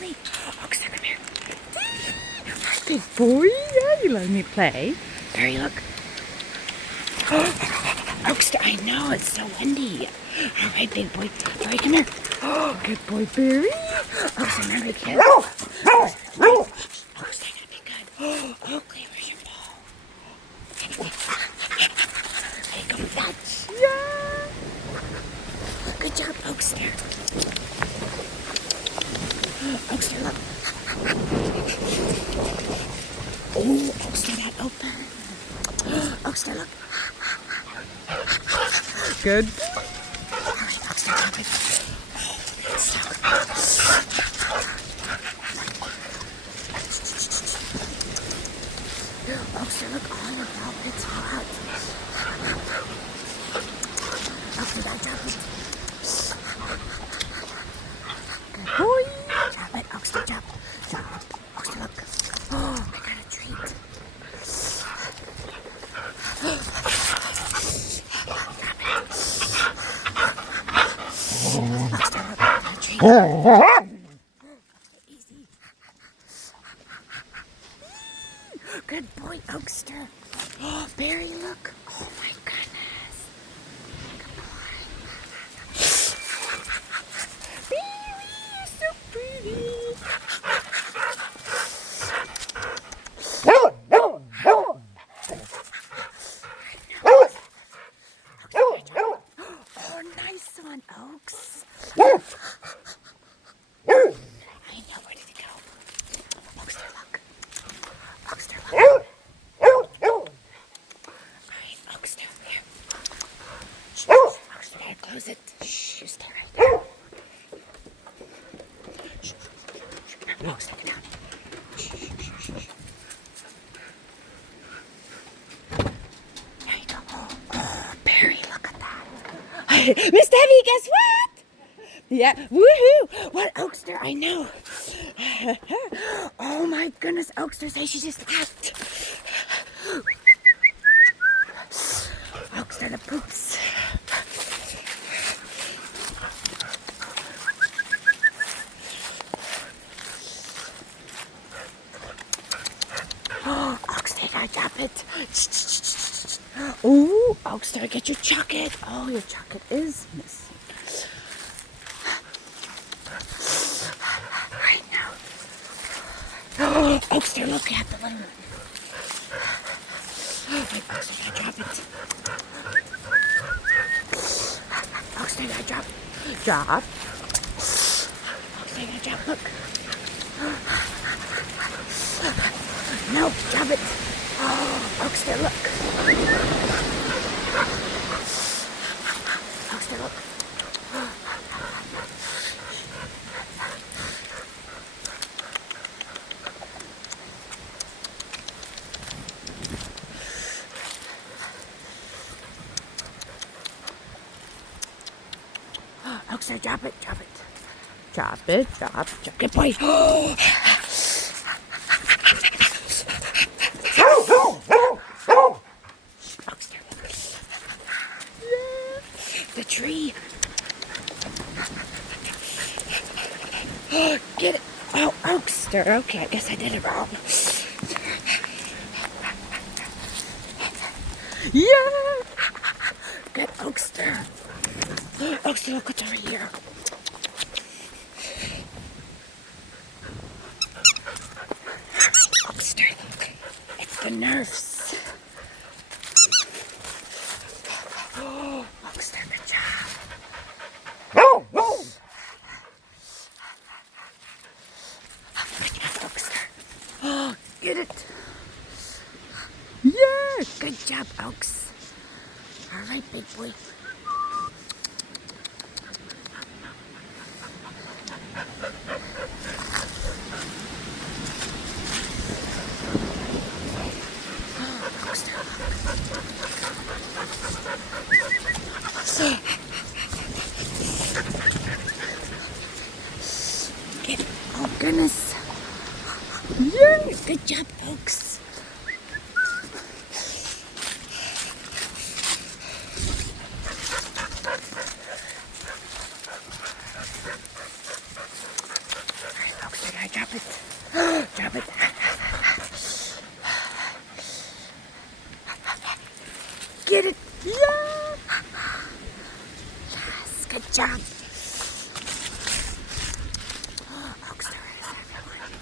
Oakley. Oakster, come here. Hi, big boy. Yeah, you let me play. Baery, look. Oakster, I know, it's so windy. All right, big boy. Baery, come here. Good boy, Baery. Oakster, remember, kid. Oakster, gonna be good. Oakley, where's your ball? There you go, fetch. Yeah. Good job, Oakster. Oakster, look. Oh, Oakster, that open. Oakster, look. Good. All right, Oakster, drop it. Oh, it's so good. Oakster, look, all your ball pits fall out. Oakster, now drop it. Good boy. Drop it, Oakster, drop. Drop. Oakster, look. Oh, I got a treat. Oakster, look, I got a treat. Easy. Good boy, Oakster. Oh, Baery, look. Oh my goodness. Good boy. Baery, you're so pretty. Oh, nice one, Oaks. I know, where did he go? Oakster, look. Oakster, look. Alright, Oakster, here. Shh, Oakster, gotta close it. Shh, you stay right there. Shh, Oakster, get down. Shh, shh, shh, shh. There you go. Oh, Baery, look at that. Miss Debbie, guess what? Yeah, woohoo! What, Oakster? I know. Oh my goodness, Oakster, say she just laughed. Oakster, the poops. Oh, Oakster, you gotta drop it. Ooh, Oakster, get your chocolate. Oh, your chocolate is missing. Right now. Oh, Oakster, look at the little. Wait, Oakster, gotta drop it. Oakster, gotta drop it. Drop. Oakster, gotta drop. Look. No, drop it. Oh, Oakster, look. Oakster, look. Oakster, drop it, drop it. Drop it, drop. Good boy. Oakster. Yeah. The tree. Get it. Oh, Oakster. Okay, I guess I did it wrong. Yeah. Good, Oakster. Oakster, look what's over here. Oakster, look. It's the nurse. Oh, Oakster, good job. Good job, Oakster. Oh, get it. Yeah, good job, Oaks. All right, big boy. Get, oh goodness. Yeah, good job, folks. Alright, folks, get it. Yeah. Yes, good job. Oakster is everyone.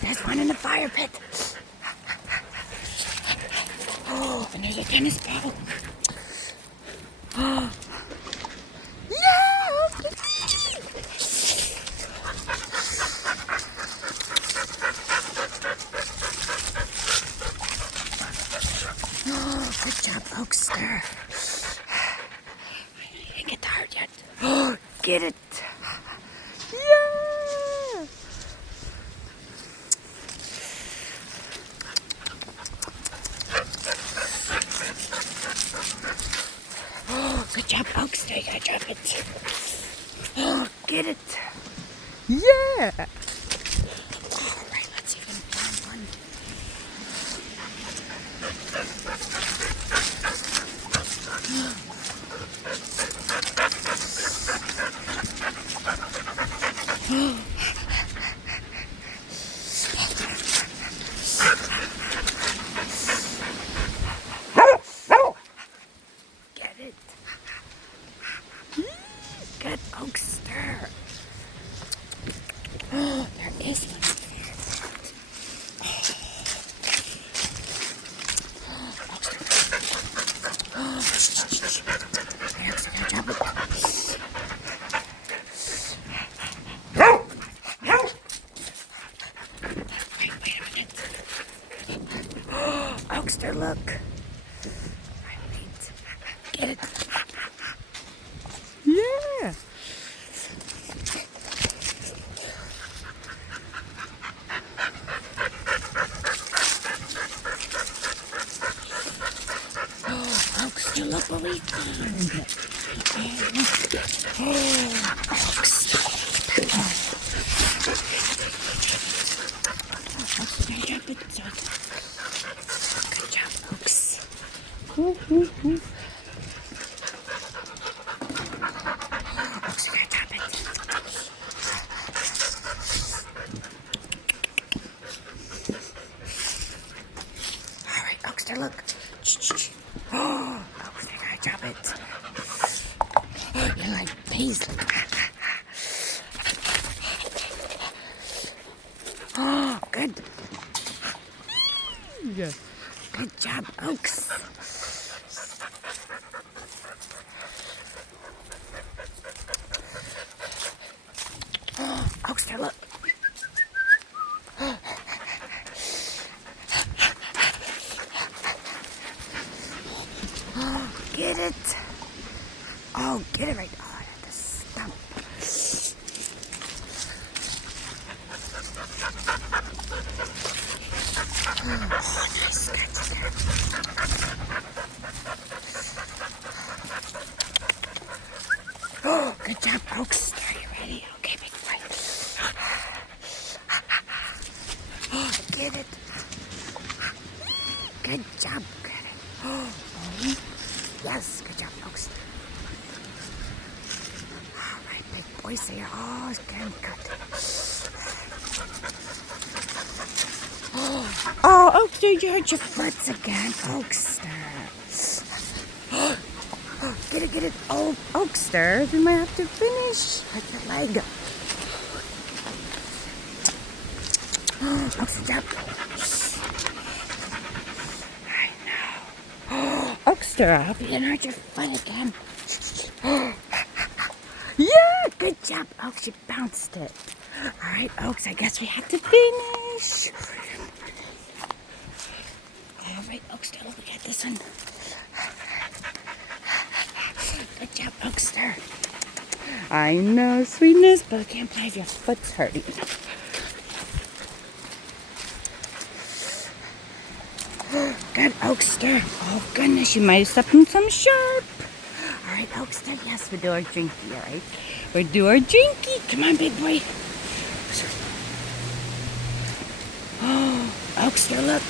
There's one in the fire pit. Oh, and there's a tennis ball. Oh. Yeah! Oh, good job, Oakster. I didn't get tired yet. Oh, get it. Yeah! Oh, good job, Oakster. You gotta drop it. Oh, get it. Yeah! All right, let's see if we can find one. Get it. Good Oakster. Oh, there is one. Oakster, look. Wait. Get it. Yeah. Oh, Oakster, look what we found. Oh, Oakster. Oakster, drop it. Good job, Oaks. Oakster, gotta drop it. All right, Oakster, look. Oh, Oakster, gotta drop it. Oh, you're like Paisley. Oh, good. Yeah. Good job, Oaks. Oh, Oakster, look. Oh, get it. Oh, get it right. Oh, at the stump. Oh, nice scratch there. Oh, good job, Oakster. Are you ready? Okay, big boy. Oh, get it. Good job. Get it. Oh, yes, good job, Oakster. All right, big boy. So you're all getting good. Oh, Oakster, you hurt your foot again, Oakster. Oh, get it. Oh, Oakster, we might have to finish. Hurt your leg. Oh, Oakster, jump. I know. Oh, Oakster, I hope you didn't hurt your foot again. Yeah, good job, Oaks. You bounced it. All right, Oaks, I guess we have to finish. All right, Oakster, look at this one. Good job, Oakster. I know, sweetness, but I can't believe your foot's hurting. Good, Oakster. Oh, goodness, you might have stepped in some sharp. All right, Oakster, yes, we'll do our drinky, all right? We'll do our drinky. Come on, big boy. Oh, Oakster, look.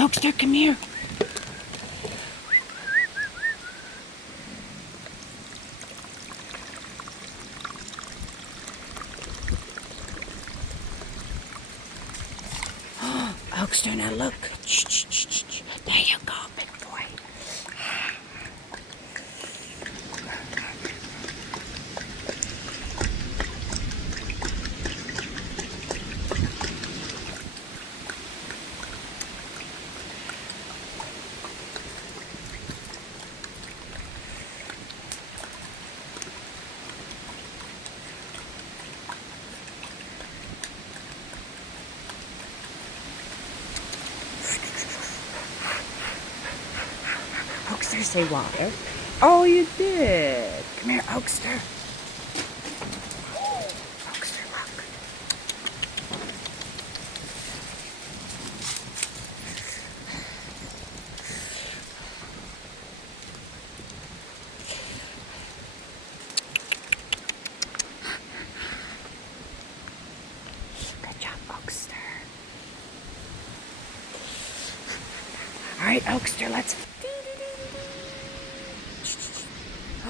Oakster, come here. Oakster, now look. Shh, shh, shh, shh. There you go, big boy. Oakster, say water. Oh, you did. Come here, Oakster. Oakster, look. Good job, Oakster. All right, Oakster, let's...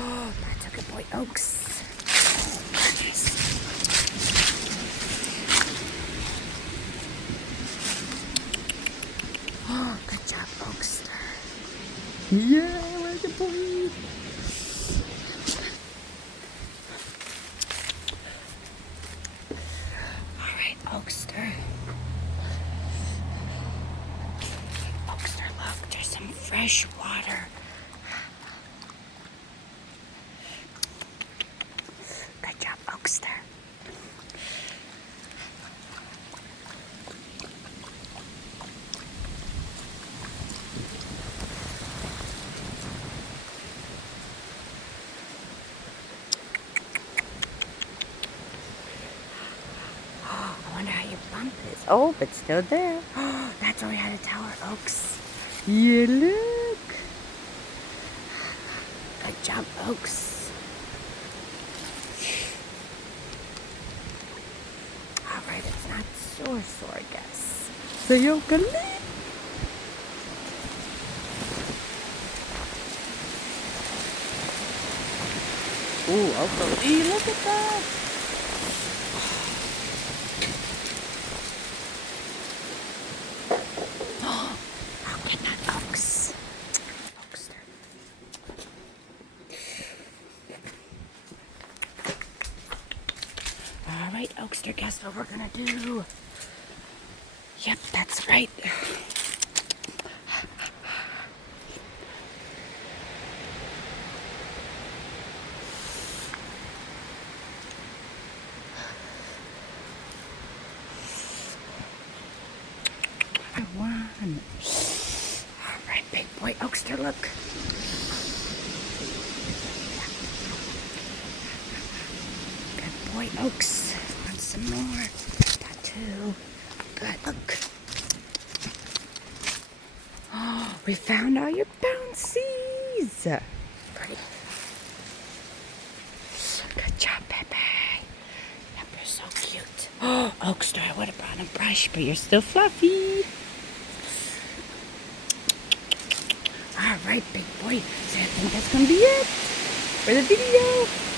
Oh, that's a good boy, Oaks. Oh, goodness. Oh, good job, Oakster. Yeah, we're the boy. All right, Oakster. Oakster, look, there's some fresh water. Good job, Oakster. I wonder how your bump is. Oh, it's still there. Oh, that's where we had a tower, Oaks. Yeah, look. Good job, Oaks. All right, it's not sore, I guess. So you can leave. Ooh, Oakley, look at that. Oh, get that, Oaks. Oakster. All right, Oakster, guess what we're gonna do? Yep, that's right. I won. All right, big boy, Oakster, look. Good boy, Oaks. Want some more? Got two. Good, look. Oh, we found all your bouncies. Pretty. Good job, Baby. Yep, you're so cute. Oh, Oakster, I would have brought a brush, but you're still fluffy. All right, big boy. So I think that's going to be it for the video.